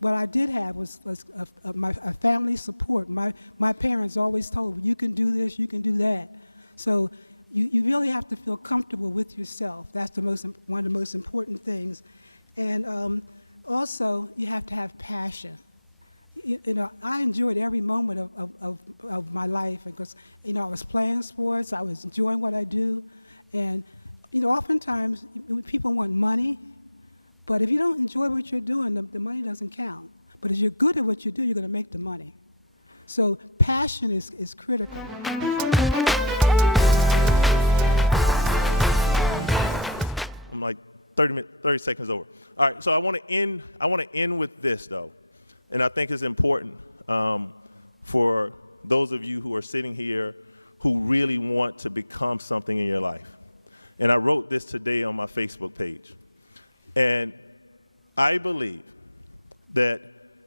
what I did have was a family support. My parents always told me, you can do this, you can do that. So you really have to feel comfortable with yourself. That's one of the most important things. And also, you have to have passion. I enjoyed every moment of my life because, I was playing sports, I was enjoying what I do, and, oftentimes people want money, but if you don't enjoy what you're doing, the money doesn't count. But if you're good at what you do, you're going to make the money. So passion is critical. I'm like 30 seconds over. All right, so I want to end with this, though. And I think it's important for those of you who are sitting here who really want to become something in your life. And I wrote this today on my Facebook page. And I believe that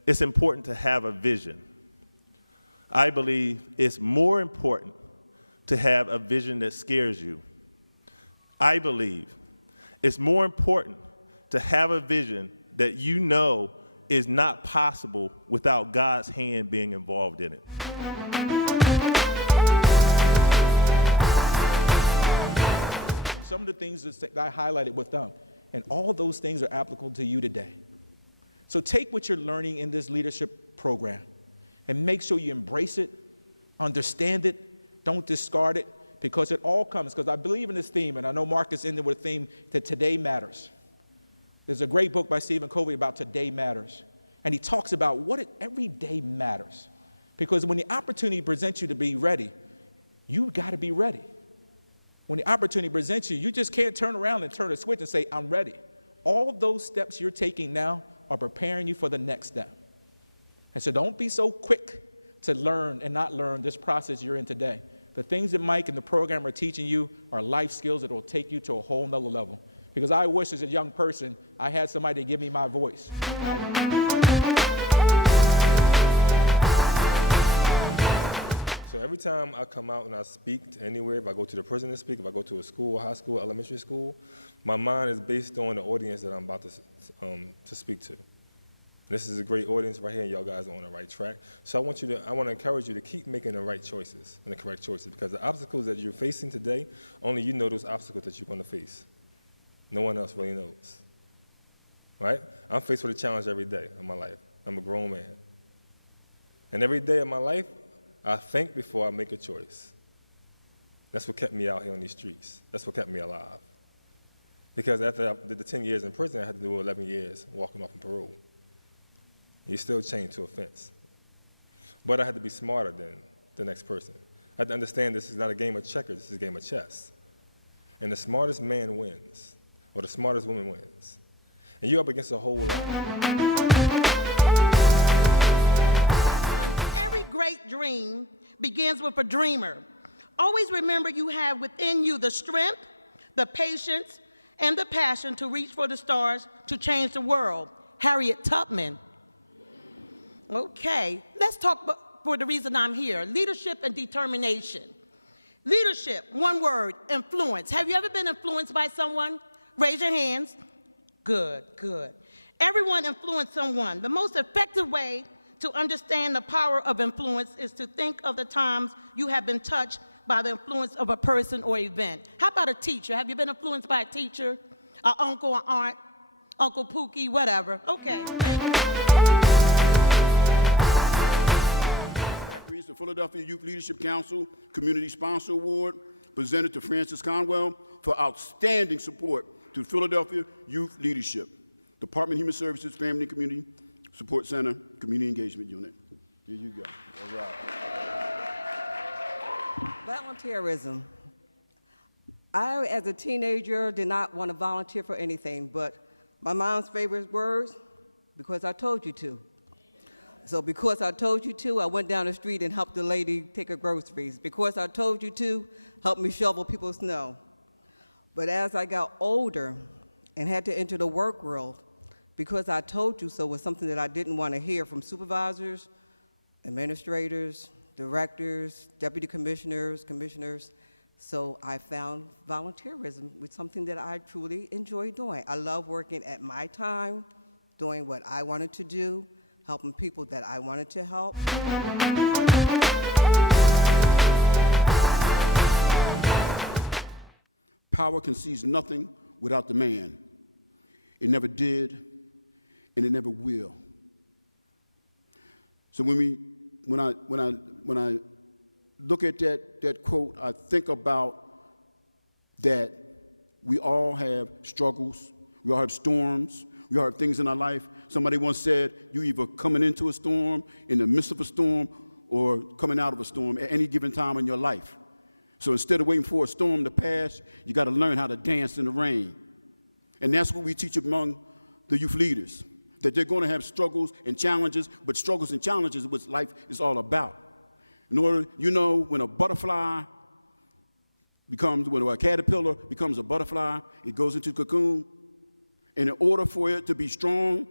it's important to have a vision. I believe it's more important to have a vision that scares you. I believe it's more important to have a vision that you know is not possible without God's hand being involved in it. Some of the things that I highlighted with them, and all those things are applicable to you today. So take what you're learning in this leadership program and make sure you embrace it, understand it, don't discard it, because it all comes, because I believe in this theme, and I know Marcus ended with a theme that today matters. There's a great book by Stephen Covey about today matters. And he talks about every day matters. Because when the opportunity presents you to be ready, you got to be ready. When the opportunity presents you, you just can't turn around and turn a switch and say, I'm ready. All of those steps you're taking now are preparing you for the next step. And so don't be so quick to learn and not learn this process you're in today. The things that Mike and the program are teaching you are life skills that will take you to a whole nother level. Because I wish as a young person, I had somebody to give me my voice. So every time I come out and I speak to anywhere, if I go to the prison to speak, if I go to a school, high school, elementary school, my mind is based on the audience that I'm about to speak to. And this is a great audience right here, and y'all guys are on the right track. So I want to encourage you to keep making the right choices and the correct choices, because the obstacles that you're facing today, only you know those obstacles that you're going to face. No one else really knows, right? I'm faced with a challenge every day of my life. I'm a grown man. And every day of my life, I think before I make a choice. That's what kept me out here on these streets. That's what kept me alive. Because after I did the 10 years in prison, I had to do 11 years walking off on parole. You still chained to a fence. But I had to be smarter than the next person. I had to understand this is not a game of checkers, this is a game of chess. And the smartest man wins, or the smartest woman wins. And you're up against a whole lot. Great dream begins with a dreamer. Always remember you have within you the strength, the patience, and the passion to reach for the stars to change the world. Harriet Tubman. Okay, let's talk for the reason I'm here. Leadership and determination. Leadership, one word, influence. Have you ever been influenced by someone? Raise your hands. Good, good. Everyone influenced someone. The most effective way to understand the power of influence is to think of the times you have been touched by the influence of a person or event. How about a teacher? Have you been influenced by a teacher, an uncle, an aunt, Uncle Pookie, whatever? Okay, thank you. The Philadelphia Youth Leadership Council Community Sponsor Award presented to Francis Conwell for outstanding support to Philadelphia Youth Leadership. Department of Human Services, Family and Community Support Center, Community Engagement Unit. Here you go. All right. Volunteerism. I, as a teenager, did not want to volunteer for anything, but my mom's favorite words, because I told you to. So because I told you to, I went down the street and helped the lady take her groceries. Because I told you to, helped me shovel people's snow. But as I got older and had to enter the work world, because I told you so was something that I didn't want to hear from supervisors, administrators, directors, deputy commissioners, So I found volunteerism was something that I truly enjoy doing. I love working at my time, doing what I wanted to do. helping people that I wanted to help. Power can seize nothing without the man. It never did, and it never will. So when I look at that quote, I think about that we all have struggles, we all have storms, we all have things in our life. Somebody once said, you either coming into a storm, in the midst of a storm, or coming out of a storm at any given time in your life. So instead of waiting for a storm to pass, you got to learn how to dance in the rain. And that's what we teach among the youth leaders, that they're going to have struggles and challenges, but struggles and challenges is what life is all about. When a caterpillar becomes a butterfly, it goes into the cocoon. And in order for it to be strong,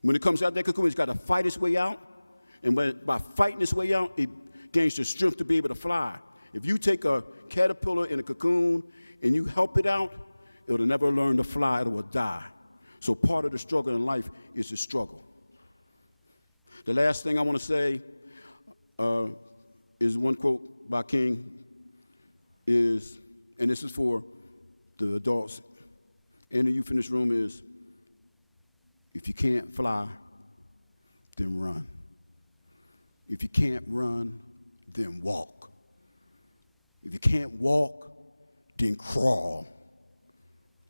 when it comes out that cocoon, it's got to fight its way out. And by fighting its way out, it gains the strength to be able to fly. If you take a caterpillar in a cocoon and you help it out, it'll never learn to fly, it will die. So part of the struggle in life is the struggle. The last thing I want to say is one quote by King is, and this is for the adults and the youth in this room, is, if you can't fly, then run. If you can't run, then walk. If you can't walk, then crawl.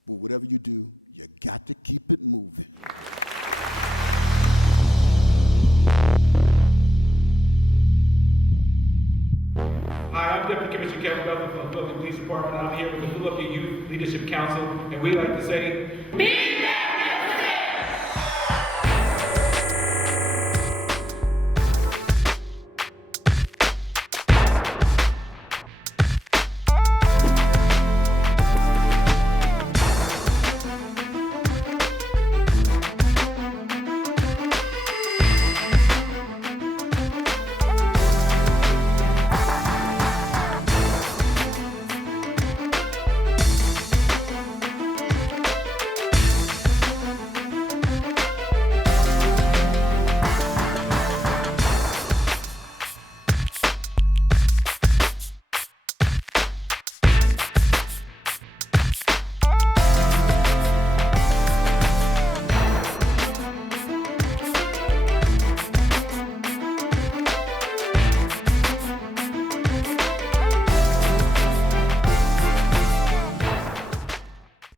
But whatever you do, you got to keep it moving. Hi, I'm Deputy Commissioner Kevin Bell from the Philadelphia Police Department. I'm here with the Philadelphia Youth Leadership Council, and we like to say,